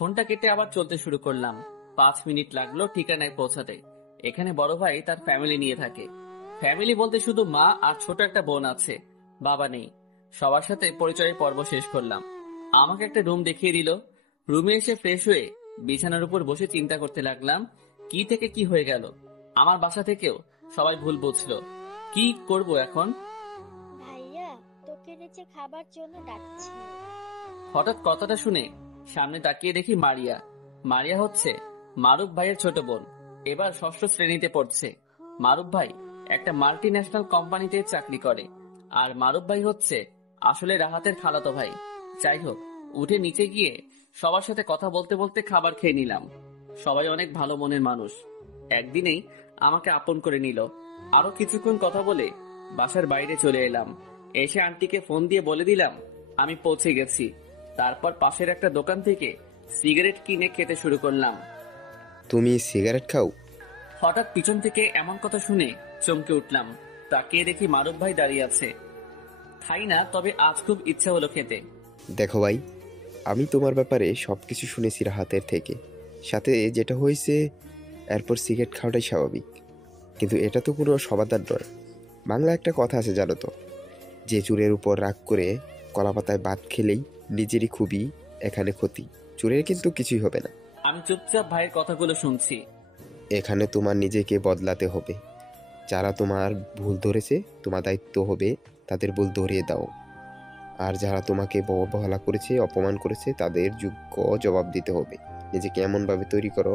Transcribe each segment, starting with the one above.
ফোনটা কেটে আবার চলতে শুরু করলাম। 5 মিনিট লাগলো ঠিকানায় পৌঁছাতে। এখানে বড় ভাই তার ফ্যামিলি নিয়ে থাকে। ফ্যামিলি বলতে শুধু মা আর ছোট একটা বোন আছে, বাবা নেই। সবার সাথে পরিচয়ের পর্ব শেষ করলাম। আমাকে একটা রুম দেখিয়ে দিল। রুমে এসে ফ্রেশ হয়ে বিছানার উপর বসে চিন্তা করতে লাগলাম, কি থেকে কি হয়ে গেল। আমার বাসা থেকেও সবাই ভুল বুঝলো। কি করব এখন? ভাইয়া, তোকে নিচে খাবার জন্য ডাকছে। হঠাৎ কথাটা শুনে সামনে তাকিয়ে দেখি মারিয়া। মারিয়া হচ্ছে মারুফ ভাইয়ের ছোট বোন। এবার ষষ্ঠ শ্রেণীতে পড়ছে। মারুফ ভাই একটা মাল্টি ন্যাশনাল কোম্পানিতে চাকরি করে। আর মারুফ ভাই হচ্ছে আসলে রাহাতের খালাতো ভাই। যাই হোক, উঠে নিচে গিয়ে সবার সাথে কথা বলতে বলতে খাবার খেয়ে নিলাম। সবাই অনেক ভালো মনের মানুষ। একদিনেই আমাকে আপন করে নিল। আরো কিছুক্ষণ কথা বলে বাসার বাইরে চলে এলাম। এসে আন্টিকে ফোন দিয়ে বলে দিলাম আমি পৌঁছে গেছি। তারপর পাশের একটা দোকান থেকে সিগারেট কিনে খেতে শুরু করলাম। তুমি সিগারেট খাও? হঠাৎ পিছন থেকে এমন কথা শুনে চমকে উঠলাম। তাকিয়ে দেখি মারুফ ভাই দাঁড়িয়ে আছে। খাই না, তবে আজ খুব ইচ্ছা হলো খেতে। দেখো ভাই, আমি তোমার ব্যাপারে সবকিছু শুনেছি রাহাতের থেকে। সাথে যেটা হয়েছে, এরপর সিগারেট খাওয়াটাই স্বাভাবিক। কিন্তু এটা তো কোনো সমাধান নয়। বাংলা একটা কথা আছে জানো তো, যে চুরের উপর রাগ করে কলাপাতায় ভাত খেলেই নিজেরই খুবই এখানে ক্ষতি। চুরের কিন্তু কিছুই হবে না। আমি চুপচাপ ভাইয়ের কথাগুলো শুনছি। এখানে তোমার নিজেকে বদলাতে হবে। যারা তোমার ভুল ধরেছে, তোমার দায়িত্ব হবে তাদের ভুল ধরিয়ে দাও। আর যারা তোমাকে অবহেলা করেছে, অপমান করেছে, তাদের যোগ্য জবাব দিতে হবে। নিজেকে এমনভাবে তৈরি করো,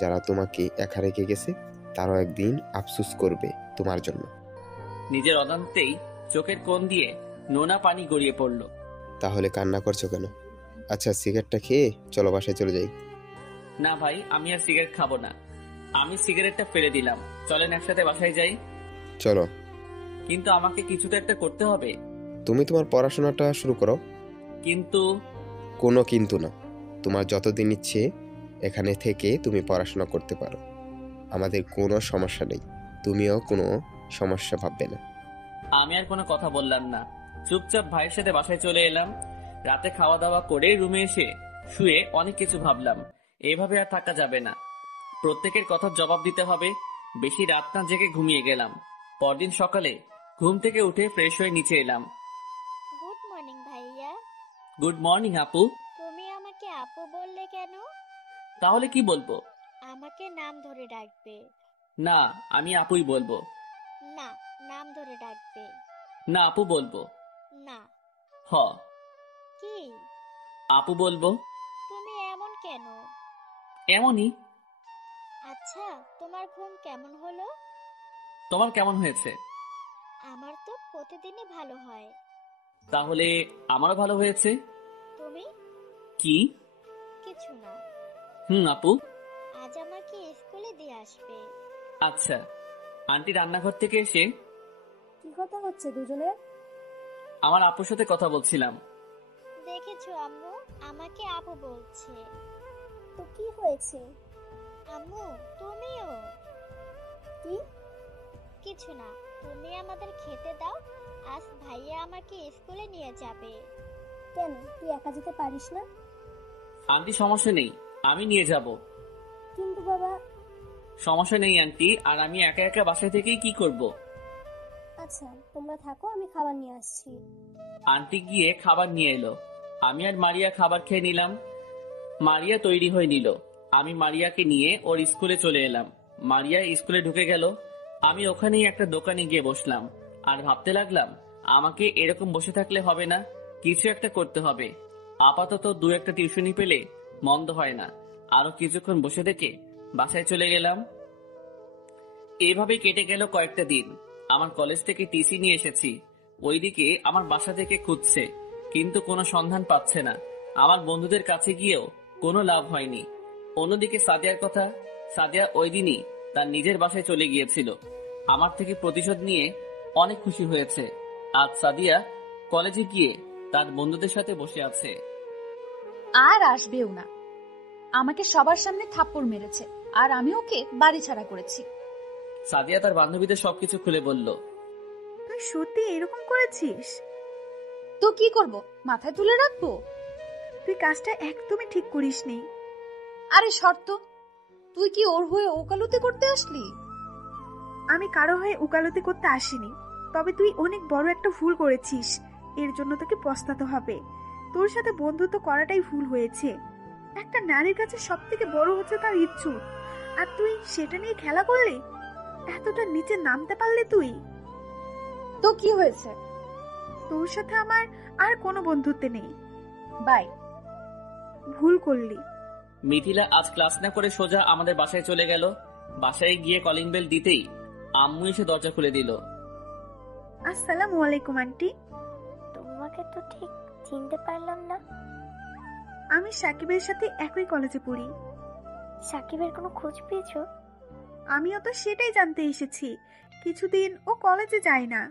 যারা তোমাকে একা রেখে গেছে তারাও একদিন আফসোস করবে তোমার জন্য। নিজের অজান্তেই চোখের কোণ দিয়ে নোনা পানি গড়িয়ে পড়ল। তাহলে কান্না করছো কেন? আচ্ছা, সিগারেটটা খেয়ে চলো বাসায় চলে যাই। না ভাই, আমি আর সিগারেট খাবো না। আমি সিগারেটটা ফেলে দিলাম। চলেন একসাথে বাসায় যাই। চলো। কিন্তু আমাকে কিছু তো একটা করতে হবে। তুমি তোমার পড়াশোনাটা শুরু করো। কিন্তু কোনো কিন্তু না। তোমার যতদিন ইচ্ছে এখানে থেকে তুমি পড়াশোনা করতে পারো। আমাদের কোনো সমস্যা নেই। তুমিও কোনো সমস্যা ভাববে না। আমি আর কোনো কথা বললাম না। চুপচাপ ভাইয়ের সাথে বাসায় চলে এলাম। রাতে খাওয়া দাওয়া করে রুমে এসে শুয়ে অনেক কিছু ভাবলাম। এভাবে আর থাকা যাবে না। প্রত্যেকের কথার জবাব দিতে হবে। বেশি রাত না জেগে ঘুমিয়ে গেলাম। পরদিন সকালে ঘুম থেকে উঠে ফ্রেশ হয়ে নিচে এলাম। গুড মর্নিং ভাইয়া। গুড মর্নিং আপু। তুমি আমাকে আপু বললে কেন? তাহলে কি বলবো? আমাকে নাম ধরে ডাকবে। না, আমি আপুই বলবো। না, নাম ধরে ডাকবে। না, আপু বলবো। না। হ, কি? আপু বলবো। তুমি এমন কেন? এমনই। আচ্ছা, তোমার ঘুম কেমন হলো? তোমার কেমন হয়েছে? আমার তো প্রতিদিনই ভালো হয়। তাহলে আমারও ভালো হয়েছে। তুমি? কি? কিছু না। আপু। আজ আমাকে স্কুলে দিয়ে আসবে। আচ্ছা। আন্টি রান্নাঘর থেকে এসে কি কথা হচ্ছে দুজনের? আমার আপুর সাথে কথা বলছিলাম। দেখেছো আম্মু, আমাকে আপু বলছে। তো কি হয়েছে? আম্মু, তুমিও? কি? কিছু না। তুমি আমাদের খেতে দাও। আজ ভাইয়া আমাকে স্কুলে নিয়ে যাবে। কেন, তুই একা যেতে পারিস না? আন্টি সমস্যা নেই, আমি নিয়ে যাব। কিন্তু বাবা। সমস্যা নেই আন্টি, আর আমি একা একা বাসায় থেকেই কি করব? আচ্ছা, তোমরা থাকো, আমি খাবার নিয়ে আসছি। আন্টি গিয়ে খাবার নিয়ে এলো। আমি আর মারিয়া খাবার খেয়ে নিলাম। মারিয়া তৈরি হয়ে নিল। আমি মারিয়াকে নিয়ে ওর স্কুলে চলে এলাম। মারিয়া স্কুলে ঢুকে গেল। আমি ওখানেই একটা দোকানে গিয়ে বসলাম। আর ভাবতে লাগলাম, আমাকে এরকম বসে থাকলে হবে না, কিছু একটা করতে হবে। আপাতত 2-1টা টিউশনি পেলে মন্দ হয় না। আরো কিছুক্ষণ বসে থেকে বাসায় চলে গেলাম। এইভাবেই কেটে গেল কয়েকটা দিন। আমার কলেজ থেকে টিসি নিয়ে এসেছি। ওইদিকে আমার বাসা থেকে খুঁজছে, কিন্তু কোনো সন্ধান পাচ্ছে না। আমার বন্ধুদের কাছে গিয়েও কোনো লাভ হয়নি। অন্যদিকে সাদিয়ার কথা, সাদিয়া ওই দিনই তার নিজের বাসায় চলে গিয়েছিল। আমার থেকে প্রতিশোধ নিয়ে অনেক খুশি হয়েছে। আজ সাদিয়া কলেজে গিয়ে তার বন্ধুদের সাথে বসে আছে। আর আসবেও না। আমাকে সবার সামনে থাপ্পড় মেরেছে, আর আমি ওকে বাড়ি ছাড়া করেছি। সাদিয়া তার বান্ধবীদের সবকিছু খুলে বলল। তুই সত্যি এরকম করেছিস? তো কি করব, মাথায় তুলে রাখবো? তুই কাজটা একদমই ঠিক করিসনি। আরে শর্ত, তুই কি ওর হয়ে ওকালতি করতে আসলি? আমি কারো হয়ে উকালতি করতে আসিনি, তবে তুই অনেক বড় একটা ভুল করেছিস। এর জন্য তোকে পস্তাতে হবে। তোর সাথে বন্ধুত্ব করাটাই ভুল হয়েছে। একটা নারীর কাছে সব থেকে বড় হচ্ছে তার ইজ্জত, আর তুই সেটা নিয়ে খেলা করলি। এতটা নিচে নামতে পারলি তুই? তো কি হয়েছে? তোর সাথে আমার আর কোনো বন্ধুত্ব নেই। বাই। ভুল করলি। মিথিলা আজ ক্লাস না করে সোজা আমাদের বাসায় চলে গেল। বাসায় গিয়ে কলিং বেল দিতেই আম্মু এসে দরজা খুলে দিল। আসসালামু আলাইকুম আন্টি। তোমাকে তো ঠিক চিনতে পারলাম না। আমি সাকিবের সাথে একই কলেজে পড়ি। সাকিবের কোনো খোঁজ পেয়েছো? আমিও তো সেটাই জানতে এসেছি। কিছুদিন ও কলেজে যায় না।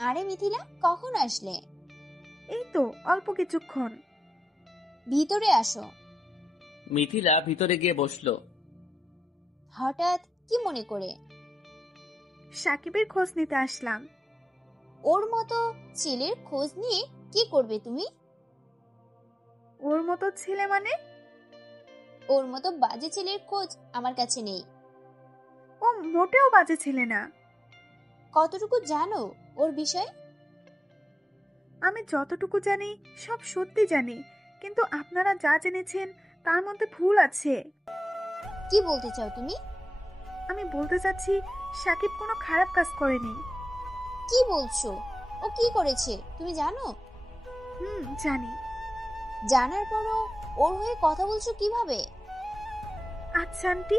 আরে মিথিলা, কখন আসলে? এই তো অল্প কিছুক্ষণ। ভিতরে আসো। মিথিলা ভিতরে গিয়ে বসলো। হঠাৎ কি মনে করে? সাকিবের খোঁজ নিতে আসলাম। ওর মতো ছেলের খোঁজ নিয়ে কি করবে তুমি? ওর মতো ছেলে মানে? ওর মতো বাজে ছেলের খোঁজ আমার কাছে নেই। ও মোটেও বাজে ছেলে না। কতটুকু জানো ওর বিষয়? আমি যতটুকু জানি সব সত্যি জানি, কিন্তু আপনারা যা জেনেছেন তার মধ্যে ভুল আছে। কি বলতে চাও তুমি? আমি বলতে চাচ্ছি সাকিব কোনো খারাপ কাজ করেনি। কি বলছো? ও কি করেছে তুমি জানো? জানি। জানার পরও ওর হয়ে কথা বলছো কিভাবে? আচ্ছা আন্টি,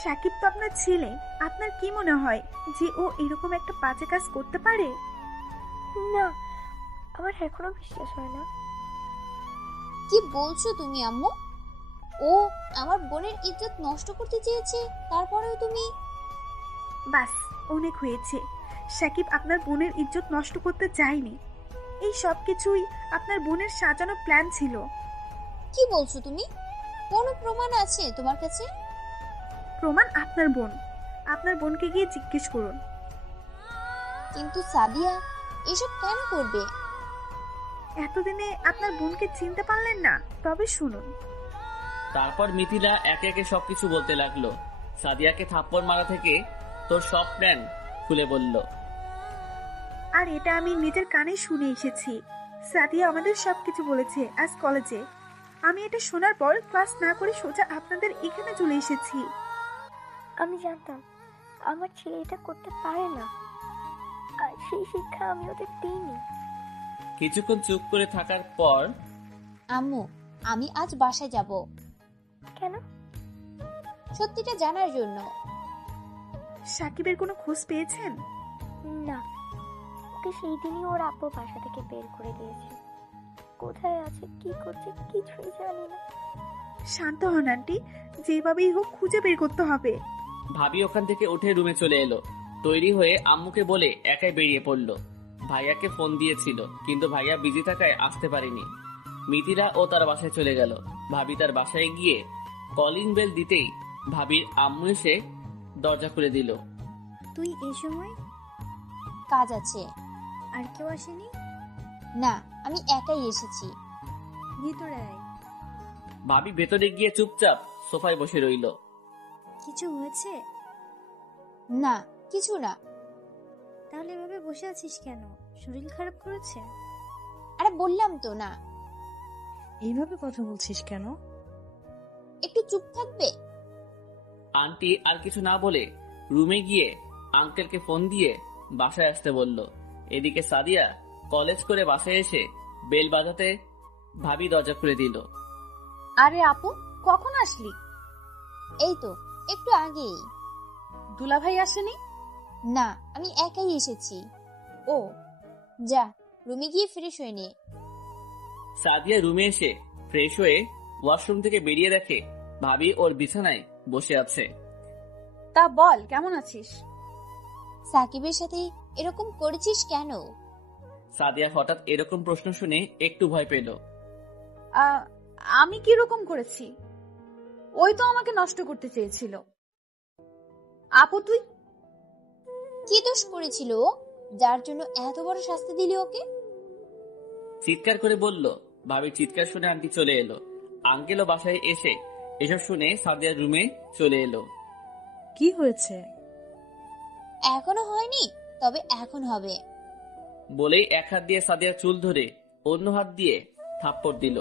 সাকিব তো আপনার ছেলে। আপনার কি মনে হয় যে ও এরকম একটা বাজে কাজ করতে পারে? না, আমার এখনো বিশ্বাস হয় না। কি বলছো তুমি আম্মু? ও আমার বোনের ইজ্জত নষ্ট করতে চেয়েছে, তারপরেও তুমি? বাস, অনেক হয়েছে। সাকিব আপনার বোনের ইজ্জত নষ্ট করতে চায়নি। এই সব কিছুই আপনার বোনের সাজানো প্ল্যান ছিল। কি বলছো তুমি? কোনো প্রমাণ আছে তোমার কাছে? প্রমাণ আপনার বোন। আপনার বোনকে গিয়ে জিজ্ঞেস করুন। কিন্তু সাদিয়া এসব কেন করবে? এতদিনে আপনার বোনকে চিনতে পারলেন না? তবে শুনুন। তারপর মিথিলা একে একে সবকিছু বলতে লাগলো। সাদিয়াকে থাপ্পড় মারা থেকে তোর সব প্ল্যান খুলে বলল। আর এটা আমি নিজের কানে শুনে এসেছি। সাদিয়া আমাদের সবকিছু বলেছে আজ কলেজে। আমি এটা শোনার পর ক্লাস না করে সোজা আপনাদের এখানে চলে এসেছি। আমি জানতাম আমার ছেলে এটা করতে পারে না, আর সেই শিক্ষা আমি ওদের দিইনি। কিছুক্ষণ চুপ করে থাকার পর, আম্মু, আমি আজ বাসায় যাব। কেন? সত্যিটা জানার জন্য। সাকিবের কোনো খোঁজ পেয়েছেন? না, ওকে সেই দিনই ওর আব্বু বাসা থেকে বের করে দিয়েছে। কোথায় আছে, কি করছে, কিছুই জানি না। শান্ত হন আন্টি, যেভাবেই হোক খুঁজে বের করতে হবে। ভাবি ওখান থেকে উঠে রুমে চলে এলো। তৈরি হয়ে আম্মুকে বলে একাই বেরিয়ে পড়লো। ভাইয়াকে ফোন দিয়েছিল, কিন্তু ভাইয়া বিজি থাকায় আসতে পারেনি। মিথিলা ও তার বাসায় চলে গেল। ভাবি তার বাসায় গিয়ে কলিং বেল দিতেই ভাবির আম্মু এসে দরজা খুলে দিল। তুই এই সময়? কাজ আছে। আর কেউ আসেনি? না, আমি একাই এসেছি। ভিতরে আয়। ভাবি ভেতরে গিয়ে চুপচাপ সোফায় বসে রইল। কিছু হয়েছে? না, কিছু না। তাহলে এভাবে বসে আছিস কেন? শরীর খারাপ করেছে? আরে বললাম তো না। এইভাবে কথা বলছিস কেন? একটু চুপ থাকবে? আন্টি আর কিছু না বলে রুমে গিয়ে আঙ্কেলকে ফোন দিয়ে বাসায় আসতে বলল। এদিকে সাদিয়া কলেজ করে বাসায় এসে বেল বাজাতে ভাবি দরজা খুলে দিল। আরে আপু, কখন আসলি? এই তো একটু আগেই। দুলাভাই আসেনি? না, আমি একাই এসেছি। ও, যা রুমে গিয়ে ফ্রেশ হয়ে নে। সাদিয়া রুমে এসে ফ্রেশ হয়ে ওয়াশরুম থেকে বেরিয়ে দেখে ভাবি ওর বিছানায় বসে আছে। তা বল, কেমন আছিস? সাকিবের সাথে এরকম করেছিস কেন? সাদিয়া হঠাৎ এরকম প্রশ্ন শুনে একটু ভয় পেল। আমি কি রকম করেছি? ওই তো আমাকে নষ্ট করতে চেয়েছিল। আপু তুই কি দোষ করেছিল ও, যার জন্য এত বড় শাস্তি দিলি ওকে? চিৎকার করে বলল ভাবির চিৎকার শুনে আন্টি চলে এলো। আঙ্কেলও বাসায় এসে এসব শুনে সাদিয়ার রুমে চলে এলো। কি হয়েছে? এখনো হয়নি, তবে এখন হবে। বলেই এক হাত দিয়ে সাদিয়ার চুল ধরে অন্য হাত দিয়ে থাপ্পড় দিল।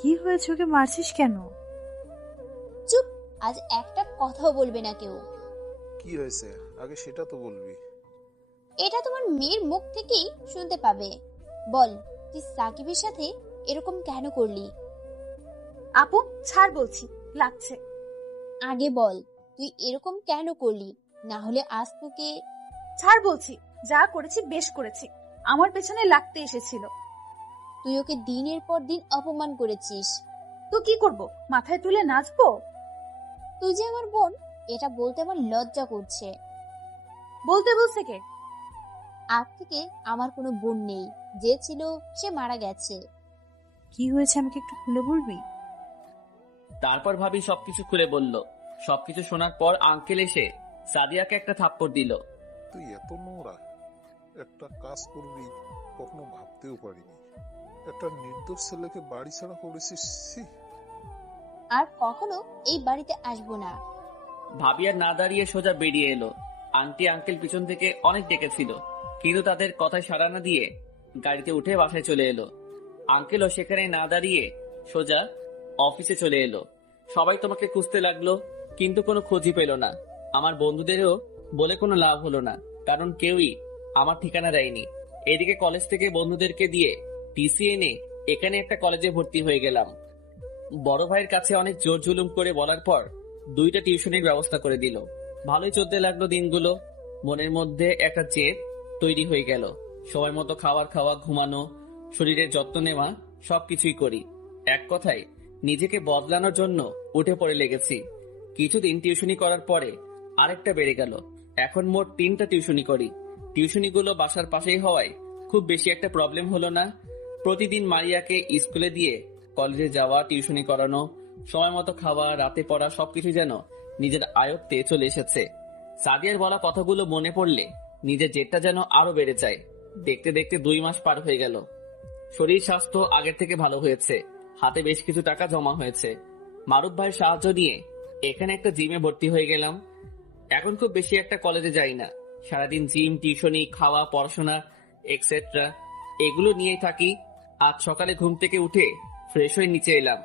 কি হয়েছে? ওকে মারছিস কেন? চুপ, আজ একটা কথাও বলবে না কেউ। কি হয়েছে আগে সেটা তো বলবি। এটা তোমার মেয়ের মুখ থেকেই শুনতে পাবে। বল, তুই সাকিবের সাথে এরকম কেন করলি? আপু ছাড় বলছি, লাগছে। আগে বল, তুই এরকম কেন করলি? না হলে আজ তোকে। ছাড় বলছি, যা করেছি বেশ করেছি। আমার পেছনে লাগতে এসেছিল। তুই ওকে দিনের পর দিন অপমান করেছিস। তো কি করব? মাথায় তুলে নাচবো? তুই যে আমার বোন, এটা বলতে আমার লজ্জা করছে। বলতে বলছে কে? আজ থেকে আমার কোনো বোন নেই, যে ছিল সে মারা গেছে। কি হয়েছে আমাকে একটু খুলে বলবি? তারপর ভাবি সবকিছু খুলে বলল। সবকিছু শোনার পর আঙ্কেল এসে সাদিয়াকে একটা থাপ্পড় দিল। তুই এত নোংরা একটা কাজ করবি কখনো ভাবতেও পারিনি। একটা নির্দোষ ছেলেকে বাড়ি ছাড়া করেছিস। ছি। আর কখনো এই বাড়িতে আসবো না। ভাবি আর না দাঁড়িয়ে সোজা বেরিয়ে এলো। আন্টি আঙ্কেল পিছন থেকে অনেক ডেকেছিল, কিন্তু তাদের কথায় সাড়া না দিয়ে গাড়িতে উঠে বাসায় চলে এলো। আঙ্কেলও সেখানে না দাঁড়িয়ে সোজা অফিসে চলে এলো। সবাই তোমাকে খুঁজতে লাগলো, কিন্তু কোনো খোঁজই পেল না। আমার বন্ধুদেরও বলে কোনো লাভ হলো না, কারণ কেউই আমার ঠিকানা দেয়নি। এদিকে কলেজ থেকে বন্ধুদেরকে দিয়ে টিসি এনে এখানে একটা কলেজে ভর্তি হয়ে গেলাম। বড় ভাইয়ের কাছে অনেক জোর জুলুম করে বলার পর 2টা টিউশনের ব্যবস্থা করে দিল। ভালোই চলতে লাগলো দিনগুলো। মনের মধ্যে একটা জেদ তৈরি হয়ে গেল। সময় মতো খাবার খাওয়া, ঘুমানো, শরীরের যত্ন নেওয়া সবকিছুই করি। এক কথায় নিজেকে বদলানোর জন্য উঠে পড়ে লেগেছি। কিছুদিন টিউশনি করার পরে আরেকটা বেড়ে গেল। এখন মোট 3টা টিউশনি করি। টিউশনিগুলো বাসার পাশেই হওয়ায় খুব বেশি একটা প্রবলেম হলো না। প্রতিদিন মারিয়াকে স্কুলে দিয়ে কলেজে যাওয়া, টিউশনি করানো, সময় মতো খাওয়া, রাতে পড়া সবকিছু যেন নিজের আয়ত্তে চলে এসেছে। সাদিয়ার বলা কথাগুলো মনে পড়লে নিজের জেদটা যেন আরো বেড়ে যায়। দেখতে দেখতে 2 মাস পার হয়ে গেল। শরীর স্বাস্থ্য আগের থেকে ভালো হয়েছে। হাতে বেশ কিছু টাকা জমা হয়েছে। মারুফ ভাইয়ের সাহায্য নিয়ে এখানে একটা জিমে ভর্তি হয়ে গেলাম। এখন খুব বেশি একটা কলেজে যাই না। সারাদিন জিম, টিউশনি, খাওয়া, পড়াশোনা এক্সেট্রা এগুলো নিয়েই থাকি। আজ সকালে ঘুম থেকে উঠে ফ্রেশ হয়ে নিচে এলাম।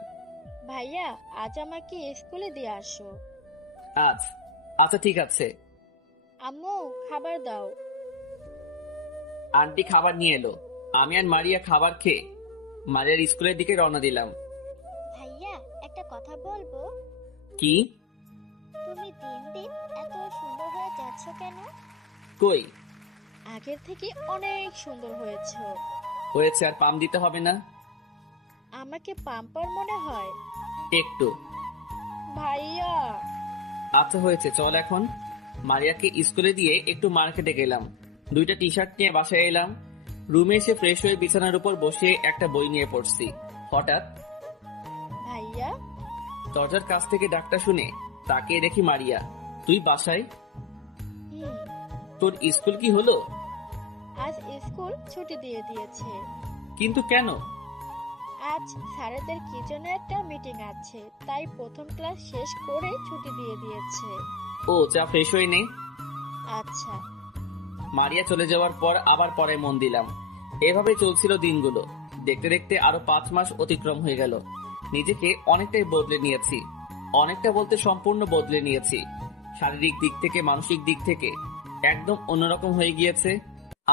ভাইয়া, আজ আমাকে স্কুলে দিয়ে আসো। আজ? আচ্ছা ঠিক আছে। আম্মু, খাবার দাও। আন্টি খাবার নিয়ে এলো। আমি আর মারিয়া খাবার খেয়ে মারিয়ার স্কুলের দিকে রওনা দিলাম। ভাইয়া, একটা কথা বলবো? কি? তুমি দিন দিন এত সুন্দর হয়ে যাচ্ছ কেন? কই? আগের থেকে অনেক সুন্দর হয়েছে। হয়েছে, আর পাম দিতে হবে না। আমাকে পাম্পার মনে হয় একটু। ভাইয়া। আচ্ছা হয়েছে, চল এখন। মারিয়াকে স্কুলে দিয়ে একটু মার্কেটে গেলাম। 2টা টি শার্ট নিয়ে বাসায় এলাম। রুমে এসে ফ্রেশ হয়ে বিছানার উপর বসে একটা বই নিয়ে পড়ছি। হঠাৎ ভাইয়া। দরজার কাছ থেকে ডাকটা শুনে তাকিয়ে দেখি মারিয়া। তুই বাসায়? তোর স্কুল কি হলো? আজ স্কুল ছুটি দিয়ে দিয়েছে। কিন্তু কেন? আজ স্যারেদের কি জন্য একটা মিটিং আছে, তাই প্রথম ক্লাস শেষ করে ছুটি দিয়ে দিয়েছে। ও, চা ফ্রেশ হয়ে নে। আচ্ছা। মারিয়া চলে যাওয়ার পর আবার পরে মন দিলাম। এভাবে চলছিল দিনগুলো। দেখতে দেখতে আরো 5 মাস অতিক্রম হয়ে গেল। নিজেকে অনেকটাই বদলে নিয়েছি। অনেকটা বলতে সম্পূর্ণ বদলে নিয়েছি। শারীরিক দিক থেকে, মানসিক দিক থেকে একদম অন্যরকম হয়ে গিয়েছে।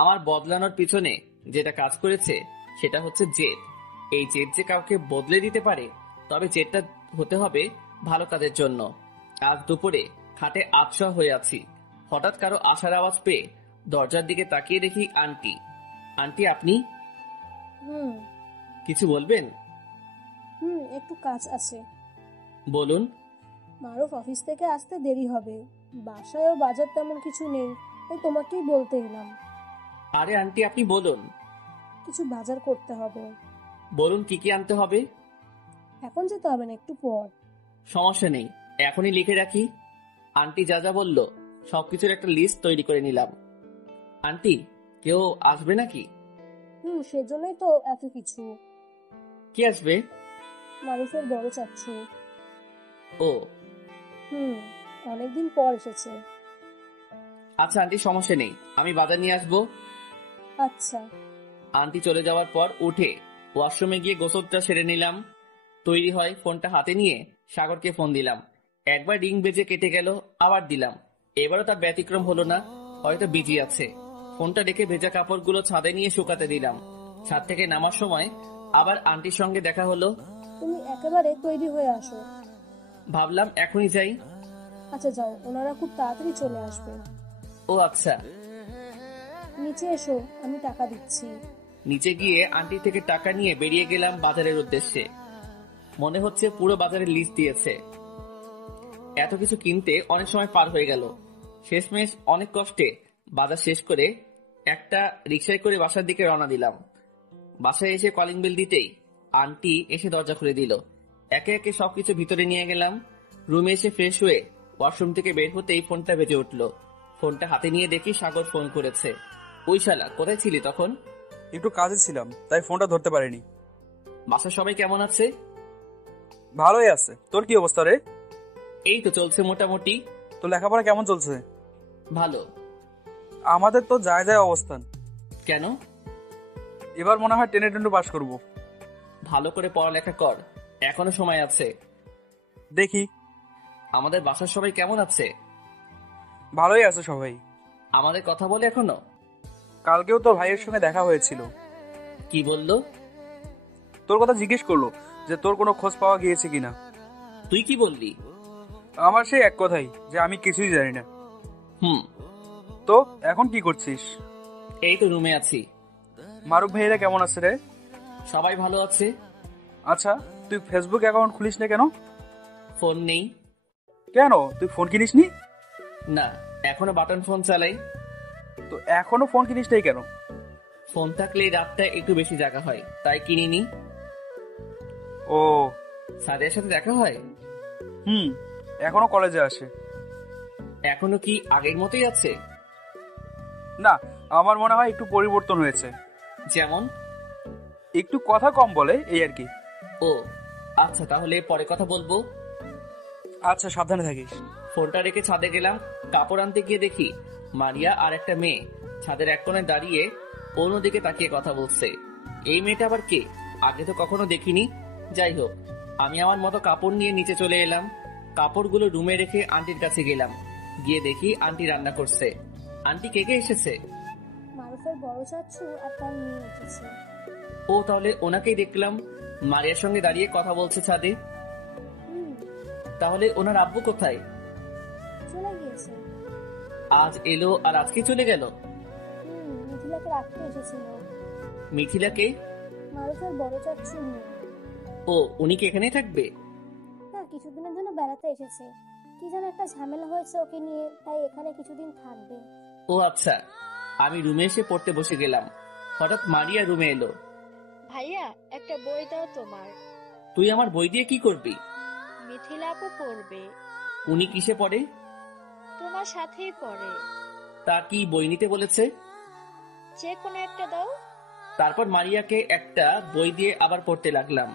আমার বদলানোর পিছনে যেটা কাজ করেছে সেটা হচ্ছে জেদ। এই জেদ যে কাউকে বদলে দিতে পারে, তবে জেদটা হতে হবে ভালো কাজের জন্য। আজ দুপুরে খাটে আতশোয়া হয়ে আছি। হঠাৎ কারো আসার আওয়াজ পেয়ে দরজার দিকে তাকিয়ে দেখি আন্টি। আন্টি, আপনি? কিছু বলবেন? একটু কাজ আছে। বলুন। মারুফ অফিস থেকে আসতে দেরি হবে, বাসায়ও বাজার তেমন কিছু নেই, তাই তোমাকেই বলতে এলাম। আরে আন্টি, আপনি বলুন। কিছু বাজার করতে হবে। বলুন কি কি আনতে হবে। এখন যেতে হবে না, একটু পর। সমস্যা নেই, এখনই লিখে রাখি। আন্টি যা যা বলল সবকিছুর একটা লিস্ট তৈরি করে নিলাম। আন্টি, কেউ আসবে নাকি? সেজন্যই তো এত কিছু। কে আসবে? মানুষের বড় চাচ্ছু। ও অনেকদিন পর এসেছে। আচ্ছা আন্টি, সমস্যা নেই, আমি বাজার নিয়ে আসবো। আচ্ছা। আন্টি চলে যাওয়ার পর উঠে ওয়াশরুমে গিয়ে গোসলটা সেরে নিলাম। তৈরি হয়, ফোনটা হাতে নিয়ে সাগরকে ফোন দিলাম। একবার রিং বেজে কেটে গেল, আবার দিলাম। এবারও তার ব্যতিক্রম হলো না, হয়তো বিজি আছে। ফোনটা রেখে ভেজা কাপড়গুলো ছাদে নিয়ে শুকাতে দিলাম। ছাদ থেকে নামার সময় আবার আন্টির সঙ্গে দেখা হলো। তুমি একেবারে তৈরি হয়ে আসো। ভাবলাম এখনই যাই। আচ্ছা যাও, ওনারা খুব তাড়াতাড়ি চলে আসবে। ও আচ্ছা। নিচে এসো, আমি টাকা দিচ্ছি। নিচে গিয়ে আন্টি থেকে টাকা নিয়ে বেরিয়ে গেলাম বাজারের উদ্দেশ্যে। মনে হচ্ছে পুরো বাজারের লিস্ট দিয়েছে। এত কিছু কিনতে অনেক সময় পার হয়ে গেল। শেষমেশ অনেক কষ্টে বাজার শেষ করে একটা রিকশায় করে বাসার দিকে রওনা দিলাম। বাসায় এসে কলিং বেল দিতেই আন্টি এসে দরজা খুলে দিল। একে একে সবকিছু ভিতরে নিয়ে গেলাম। রুমে এসে ফ্রেশ হয়ে ওয়াশরুম থেকে বের হতেই ফোনটা বেজে উঠলো। ফোনটা হাতে নিয়ে দেখি সাগর ফোন করেছে। ওই শালা, কোথায় ছিলি তখন? একটু কাজে ছিলাম, তাই ফোনটা ধরতে পারিনি। বাসার সবাই কেমন আছে? ভালোই আছে। তোর কি অবস্থা রে? এই তো চলছে মোটামুটি। তোর লেখাপড়া কেমন চলছে? ভালো। আমাদের তো যায় যায় অবস্থান। কেন? এবার মনে হয় টেনে পাস করব। ভালো করে পড়ালেখা কর, এখনো সময় আছে। দেখি। আমাদের বাসার সবাই কেমন আছে? ভালোই আছে সবাই। আমাদের কথা বলে এখনো? কালকেও তোর ভাইয়ের সঙ্গে দেখা হয়েছিল। কি বললো? তোর কথা জিজ্ঞেস করলো যে তোর কোনো খোঁজ পাওয়া গিয়েছে কিনা। তুই কি বললি? আমার সেই এক কথাই যে আমি কিছুই জানি না। তো এখন কি করছিস? এই তো রুমে আছি। মারুফ ভাইয়েরা কেমন আছে রে? সবাই ভালো আছে। আচ্ছা, তুই ফেসবুক অ্যাকাউন্ট খুলিস না কেন? ফোন নেই। কেন, তুই ফোন কিনিসনি? না, এখনো বাটন ফোন চালাই। তো এখনো ফোন কিনিস নাই কেন? ফোন থাকলে রাতটা একটু বেশি জাগা হয়, তাই কিনিনি। ও, সাদিয়ার সাথে দেখা হয়? এখনো কলেজে আসে। এখনো কি আগের মতোই আছে? না, আমার মনে হয় একটু পরিবর্তন হয়েছে। যেমন? একটু কথা কম বলে, এই আর কি। ও আচ্ছা, তাহলে পরে কথা বলবো। আচ্ছা, সাবধানে থাকিস। ফোনটা রেখে ছাদে গেলাম। কাপড় আনতে গিয়ে দেখি মারিয়া আর একটা মেয়ে ছাদের এক কোণে দাঁড়িয়ে অন্যদিকে তাকিয়ে কথা বলছে। এই মেয়েটা আবার কে? আগে তো কখনো দেখিনি। যাই হোক, আমি আমার মতো কাপড় নিয়ে নিচে চলে এলাম। কাপড়গুলো রুমে রেখে আন্টির কাছে গেলাম। গিয়ে দেখি আন্টি রান্না করছে। আন্টি কে কে এসেছে? মারুফের বড় চাচ্ছু আর তার মেয়ে এসেছে। ও, তাহলে ওনাকেই দেখলাম মারিয়ার সঙ্গে দাঁড়িয়ে কথা বলছে ছাদে। তাহলে ওনার আব্বু কোথায়? চলে গিয়েছে। আজ এলো আর আজকে চলে গেল? মিথিলাকে রাখতে এসেছিল। মিথিলাকে? মারুফের বড় চাচ্ছু মেয়ে। ও, উনি কি এখানেই থাকবে? না, কিছুদিনের জন্য বেড়াতে এসেছে। কি যেন একটা ঝামেলা হয়েছে ওকে নিয়ে, তাই এখানে কিছুদিন থাকবে। ও আচ্ছা। আমি রুমে এসে পড়তে বসে গেলাম। হঠাৎ মারিয়া রুমে এলো। ভাইয়া, একটা বই দাও তোমার। তুই আমার বই দিয়ে কি করবি? মিথিলা আপু পড়বে। উনি কিসে পড়ে? তোমার সাথেই পড়ে। তা কি বই নিতে বলেছে? যে কোনো একটা দাও। তারপর মারিয়াকে একটা বই দিয়ে আবার পড়তে লাগলাম।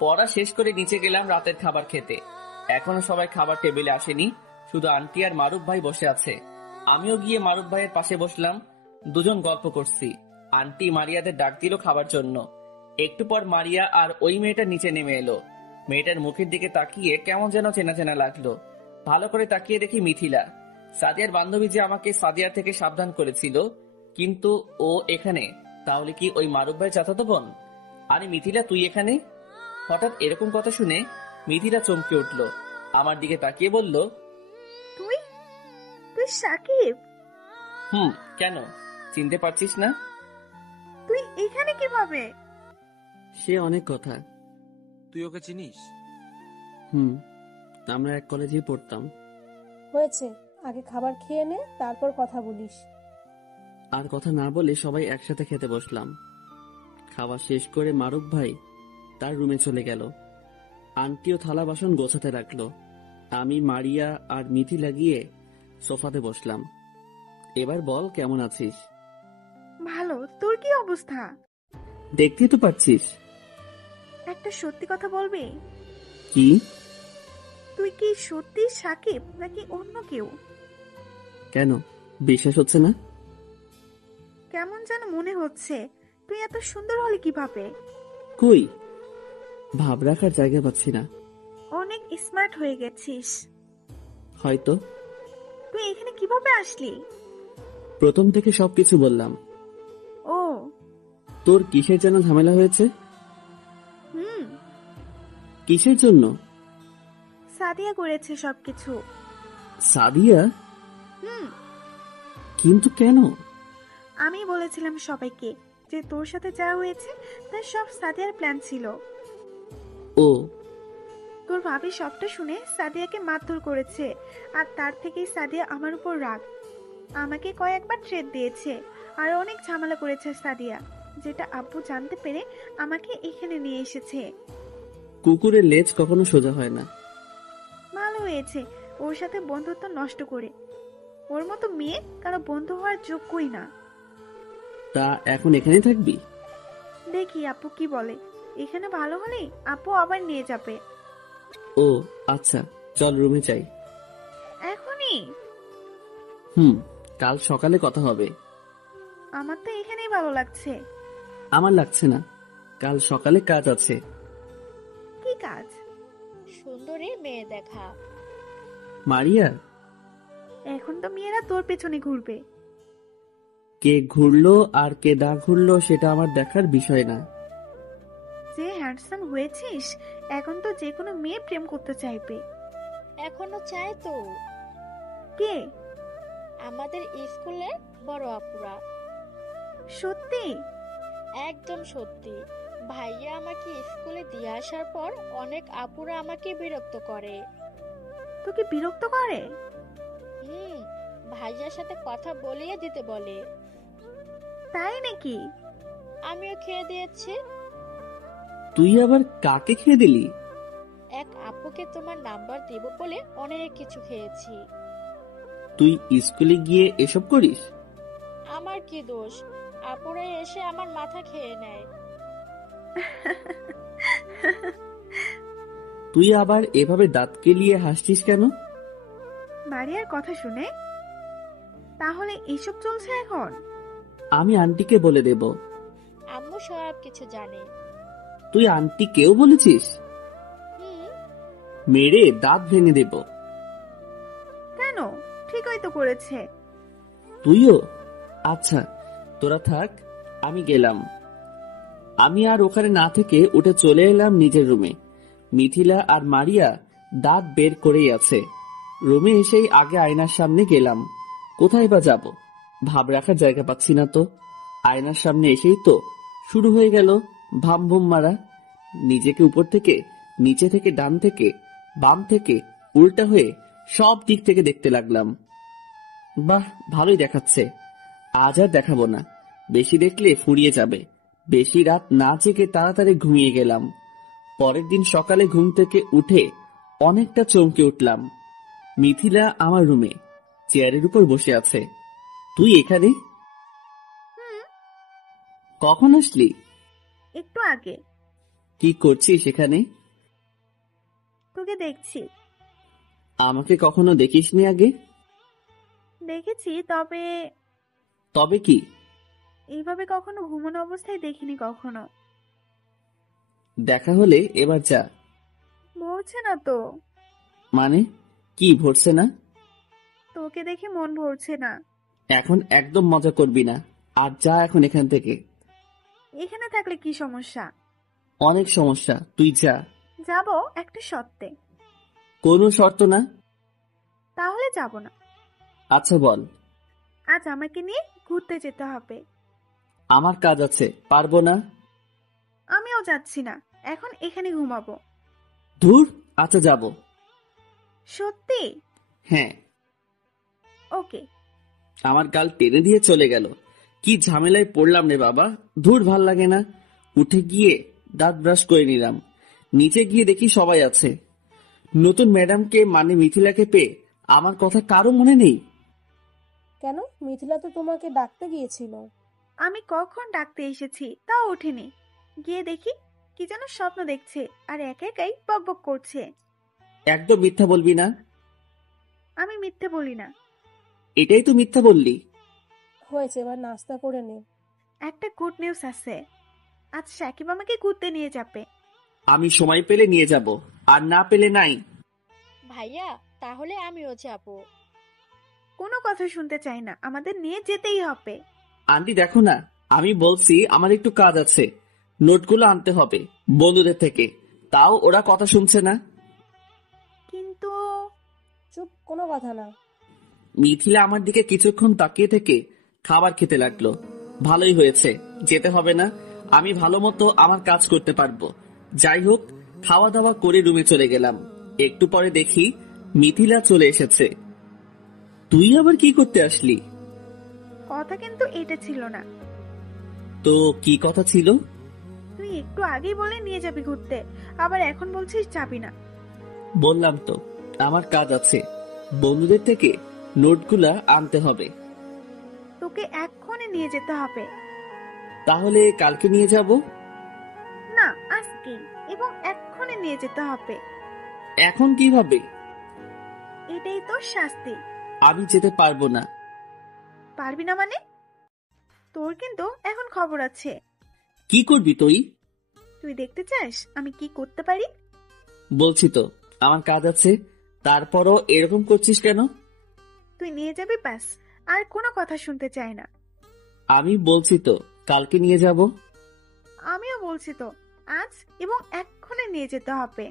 পড়া শেষ করে নিচে গেলাম রাতের খাবার খেতে। এখনো সবাই খাবার টেবিলে আসেনি, শুধু আন্টি আর মারুফ ভাই বসে আছে। আমিও গিয়ে মারুফ ভাইয়ের পাশে বসলাম। দুজন গল্প করছি। আন্টি মারিয়াদের ডাক দিল খাবার জন্য। একটু পর মারিয়া আর ওই মেয়েটা নিচে নেমে এলো। মেয়েটার মুখের দিকে তাকিয়ে কেমন যেন চেনা চেনা লাগলো। ভালো করে তাকিয়ে দেখি মিথিলা, সাদিয়ার বান্ধবী যে আমাকে সাদিয়ার থেকে সাবধান করেছিল। কিন্তু ও এখানে, তাহলে কি ওই মারুফ ভাই চাচাতো বোন? আরে মিথিলা, তুই এখানে? হঠাৎ এরকম কথা শুনে মিথিলা চমকে উঠল। আমার দিকে তাকিয়ে বলল, তুই তুই সাকিব? কেন, চিনতে পারছিস না? তুই এখানে কিভাবে? সে অনেক কথা। তুই ওকে চিনিস? আমরা এক কলেজেই পড়তাম। হয়েছে, আগে খাবার খেয়ে নে, তারপর কথা বলিস। আর কথা না বলে সবাই একসাথে খেতে বসলাম। খাওয়া শেষ করে মারুফ ভাই তার রুমে চলে গেল। আন্টিও থালা বাসন গোছাতে রাখলো। আমি, মারিয়া আর মিথিলা গিয়ে সোফাতে বসলাম। এবার বল, কেমন আছিস? ভালো। তোর কি অবস্থা? দেখতেই তো পাচ্ছিস। একটা সত্যি কথা বলবি? কি? তুই কি সত্যি সাকিব নাকি অন্য কেউ? কেন বিশ্বাস হচ্ছে না? কেমন যেন মনে হচ্ছে। তুই এত সুন্দর হলি কিভাবে? কই, ভাব রাখার জায়গা পাচ্ছি না। অনেক স্মার্ট হয়ে গেছিস। হয়তো। তুই এখানে কিভাবে আসলি? প্রথম থেকে সবকিছু বললাম। ও তোর কিসের যেন ঝামেলা হয়েছে? হুম, কিসের জন্য? সাদিয়া করেছে সবকিছু। সাদিয়া? হুম, কিন্তু কেন? আমি বলেছিলাম সবাইকে যে তোর সাথে যা হয়েছে তার সব সাদিয়ার প্ল্যান ছিল। ও, তোর ভাবি সবটা শুনে সাদিয়াকে মারধর করেছে, আর তার থেকেই সাদিয়া আমার উপর রাগ। আমাকে কয়েকবার থ্রেট দিয়েছে আর অনেক ঝামেলা করেছে সাদিয়া, যেটা আব্বু জানতে পেরে আমাকে এখানে নিয়ে এসেছে। কুকুরের লেজ কখনো সোজা হয় না। ভালো হয়েছে ওর সাথে বন্ধুত্ব নষ্ট করে। ওর মতো মেয়ে কারো বন্ধু হওয়ার যোগ্যই না। তা এখন এখানে থাকবি? দেখি আপু কি বলে। এখানে ভালো হলে আপু আবার নিয়ে যাবে। ও আচ্ছা, চল রুমে যাই। এখনই? কাল সকালে কথা হবে। আমার তো এখানেই ভালো লাগছে। আমার লাগছে না, কাল সকালে কাজ আছে। কি কাজ? সুন্দরী মেয়ে দেখা। মারিয়া? এখন তো মেয়েরা তোর পেছনে ঘুরবে। কে ঘুরলো আর কে না ঘুরলো সেটা আমার দেখার বিষয় না। যে হ্যান্ডসাম হয়েছিস, এখন তো যে কোনো মেয়ে প্রেম করতে চাইবে। এখনো চায় তো। কে? আমাদের স্কুলের বড় আপুরা। সত্যি? একদম সত্যি। ভাইয়া আমাকে স্কুলে দিয়ে আসার পর অনেক আপুরা আমাকে বিরক্ত করে। তোকে বিরক্ত করে? ভাইয়ার সাথে কথা বলিয়ে দিতে বলে। তাই নাকি? আমিও খেয়ে দিয়েছি। তুই আবার কাকে খেয়ে দিলি? এক আপুকে তোমার নাম্বার দেব বলে অনেক কিছু খেয়েছি। তুই স্কুলে গিয়ে এসব করিস? আমার কি দোষ? আপুরা এসে আমার মাথা খেয়ে নেয়। তুই আবার এভাবে দাঁত কেলিয়ে হাসছিস কেন? মারিয়ার কথা শুনে? তাহলে এসব চলছে এখন? আমি আন্টিকে বলে দেব। আম্মু সব কিছু জানে। তুই আন্টিকেও বলেছিস? মেরে দাঁত ভেঙে দেব। কেন? ঠিকই তো করেছে। তুইও? আচ্ছা তোরা থাক, আমি গেলাম। আমি আর ওখানে না থেকে উঠে চলে এলাম নিজের রুমে। মিথিলা আর মারিয়া দাঁত বের করেই আছে। রুমে এসেই আগে আয়নার সামনে গেলাম। কোথায় বা যাব, ভাব রাখার জায়গা পাচ্ছি না তো। আয়নার সামনে এসেই তো শুরু হয়ে গেল ভাম ভুম মারা। নিজেকে উপর থেকে, নিচে থেকে, ডান থেকে, বাম থেকে, উল্টা হয়ে সব দিক থেকে দেখতে লাগলাম। বাহ, ভালোই দেখাচ্ছে। আজ আর দেখাবো না, বেশি দেখলে ফুরিয়ে যাবে। বেশি রাত না জেগে তাড়াতাড়ি ঘুমিয়ে গেলাম। পরের দিন সকালে ঘুম থেকে উঠে অনেকটা চমকে উঠলাম। মিথিলা আমার রুমে চেয়ারের উপর বসে আছে। তুই এখানে? কখন আসলি? একটু আগে। কি করছিস এখানে? তোকে দেখছি। আমাকে কখনো দেখিসনি আগে? দেখেছি, তবে তবে কি? এইভাবে কখনো ঘুমানো অবস্থায় দেখিনি কখনো। দেখা হলে এবার যা। ভরছে না তো। মানে কি ভরছে না? তোকে দেখে মন ভরছে না। এখন একদম মজা করবি না, আর যা এখন এখান থেকে। এখানে থাকলে কি সমস্যা? অনেক সমস্যা, তুই যা। যাব একটা শর্তে। কোনো শর্ত না। তাহলে যাব না। আচ্ছা বল। আজ আমাকে নিয়ে ঘুরতে যেতে হবে। আমার কাজ আছে, পারবো না। আমিও যাচ্ছি না, এখন এখানে ঘুমাবো। ধুর, আচ্ছা যাব। সত্যি? হ্যাঁ। ওকে। আমার গাল টেনে দিয়ে চলে গেল। কি ঝামেলায় পড়লাম রে বাবা, ধুর ভাল লাগে না। উঠে গিয়ে দাঁত ব্রাশ করে নিলাম। নিচে গিয়ে দেখি সবাই আছে। নতুন ম্যাডামকে মানে মিথিলাকে পেয়ে আমার কথা কারো মনে নেই। কেন? মিথিলা তো তোমাকে ডাকতে গিয়েছিল। আমি কখন ডাকতে এসেছি তাও ওঠেনি। গিয়ে দেখি কি যেন স্বপ্ন দেখছে আর একা একাই বকবক করছে। একদম মিথ্যা বলবি না। আমি মিথ্যে বলি না। এটাই তো মিথ্যা বললি। হয়েছে, এবার নাস্তা করে নে। একটা গুড নিউজ আছে, আজ সাকিব আমাকে ঘুরতে নিয়ে যাবে। আমি সময় পেলে নিয়ে যাব, আর না পেলে নাই। ভাইয়া তাহলে আমিও যাব। কোনো কথা শুনতে চাই না, আমাদের নিয়ে যেতেই হবে। আন্টি দেখো না, আমি বলছি আমার একটু কাজ আছে, নোটগুলো আনতে হবে বন্ধুদের থেকে, তাও ওরা কথা শুনছে না। কিন্তু চুপ, কোনো কথা না। মিথিলা আমার দিকে কিছুক্ষণ তাকিয়ে থেকে খাবার খেতে লাগলো। ভালোই হয়েছে, যেতে হবে না, আমি ভালো মতো আমার কাজ করতে পারবো। যাই হোক, খাওয়া দাওয়া করে রুমে চলে গেলাম। একটু পরে দেখি মিথিলা চলে এসেছে। তুই আবার কি করতে আসলি? কথা কিন্তু এটা ছিল না। তো কি কথা ছিল? তুই একটু আগেই বলে নিয়ে যাবি ঘুরতে, আবার এখন বলছিস যাবি না। বললাম তো আমার কাজ আছে, বন্ধুদের থেকে নোটগুলা আনতে হবে। তোকে এক্ষুনি নিয়ে যেতে হবে। তাহলে কালকে নিয়ে যাব? না, আজকে, এবং এক্ষুনি নিয়ে যেতে হবে। এখন কিভাবে? এটাই তোর শাস্তি। আমি যেতে পারবো না। পারবি না মানে? তোর কিন্তু এখন খবর আছে। কি করবি তুই? তুই দেখতে চাস আমি কি করতে পারি? বলছি তো আমার কাজ আছে, তারপরও এরকম করছিস কেন? তুই নিয়ে যাবি ব্যাস, আর কোনো কথা শুনতে চাই না। আমি বলছি তো কালকে নিয়ে যাব। আমিও বলছি তো আজ এবং এক্ষুনি নিয়ে যেতে হবে।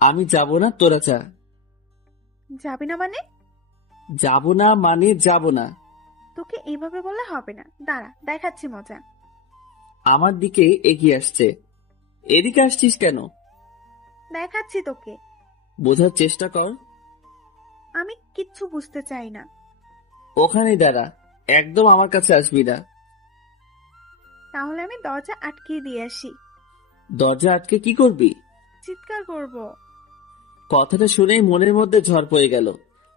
আমি যাব না, তোরা যা। যাবি না মানে? যাব না মানে যাব না। তোকে এইভাবে বললে হবে না, দাঁড়া দেখাচ্ছি মজা। আমার দিকে এগিয়ে আসছে। এদিকে আসছিস কেন? দেখাচ্ছি তোকে। বোঝার চেষ্টা কর। আমি কিচ্ছু বুঝতে চাই না। ওখানে দাঁড়া, একদম আমার কাছে আসবি না। তাহলে আমি দরজা আটকিয়ে দিয়ে আসি। দরজা আটকে কি করবি? চিৎকার করব। কথাটা শুনেই মনের মধ্যে ঝড় পড়ে গেল।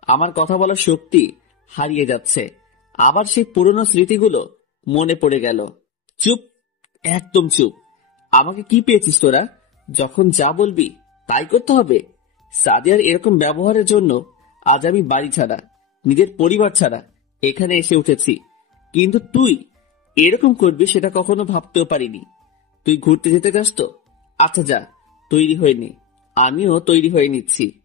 আমার কথা বলার শক্তি হারিয়ে যাচ্ছে। আবার সেই পুরনো স্মৃতিগুলো মনে পড়ে গেল। চুপ, একদম চুপ। আমাকে কি পেয়েছিস তোরা? যখন যা বলবি তাই করতে হবে। সাদিয়ার এরকম ব্যবহারের জন্য আজ আমি বাড়ি ছাড়া, নিজের পরিবার ছাড়া এখানে এসে উঠেছি। কিন্তু তুই এরকম করবি সেটা কখনো ভাবতেও পারিনি। তুই ঘুরতে যেতে চাস তো? আচ্ছা যা, তৈরি হয়ে নে, আমিও তৈরি হয়ে নিচ্ছি।